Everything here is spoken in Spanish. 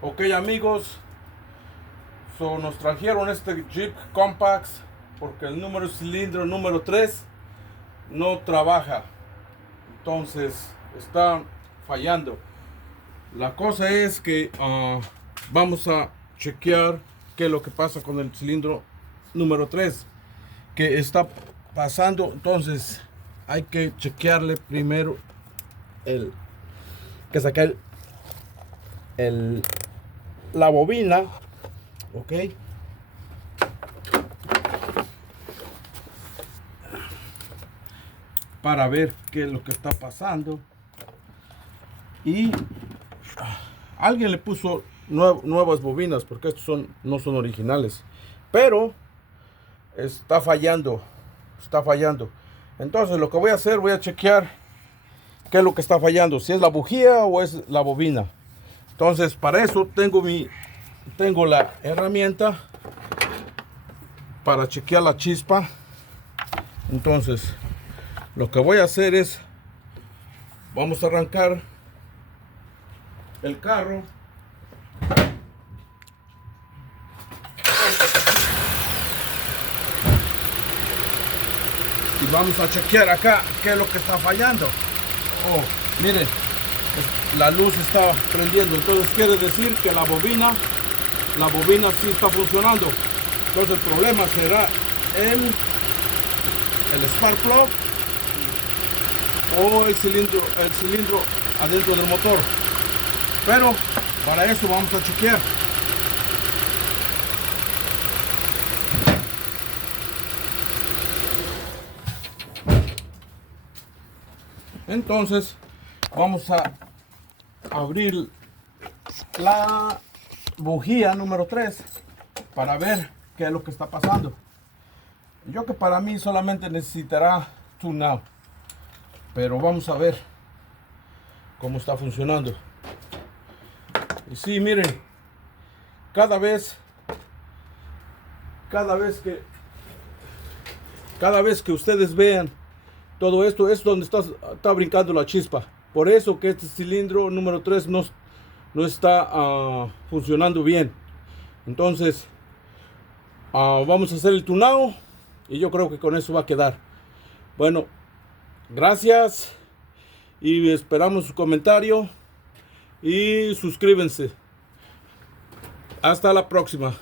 Ok, amigos, nos trajeron este Jeep Compax porque el número cilindro número 3 no trabaja, entonces está fallando. La cosa es que vamos a chequear qué es lo que pasa con el cilindro número 3 que está pasando. Entonces hay que chequearle primero el que sacar el la bobina, ok, para ver qué es lo que está pasando. Y alguien le puso nuevas bobinas porque estos no son originales, pero está fallando. Entonces lo que voy a hacer, voy a chequear qué es lo que está fallando, si es la bujía o es la bobina. Entonces para eso tengo la herramienta para chequear la chispa. Entonces lo que voy a hacer es, vamos a arrancar el carro y vamos a chequear acá qué es lo que está fallando. Oh, miren, la luz está prendiendo, entonces quiere decir que la bobina sí está funcionando. Entonces el problema será el spark plug o el cilindro adentro del motor. Pero para eso vamos a chequear. Entonces vamos a abrir la bujía número 3 para ver qué es lo que está pasando. Yo que para mí solamente necesitará tune-out, pero vamos a ver cómo está funcionando. Y sí, miren, cada vez que ustedes vean todo esto, es donde está brincando la chispa. Por eso que este cilindro número 3 no está funcionando bien. Entonces vamos a hacer el tunado y yo creo que con eso va a quedar. Bueno, gracias y esperamos su comentario y suscríbanse. Hasta la próxima.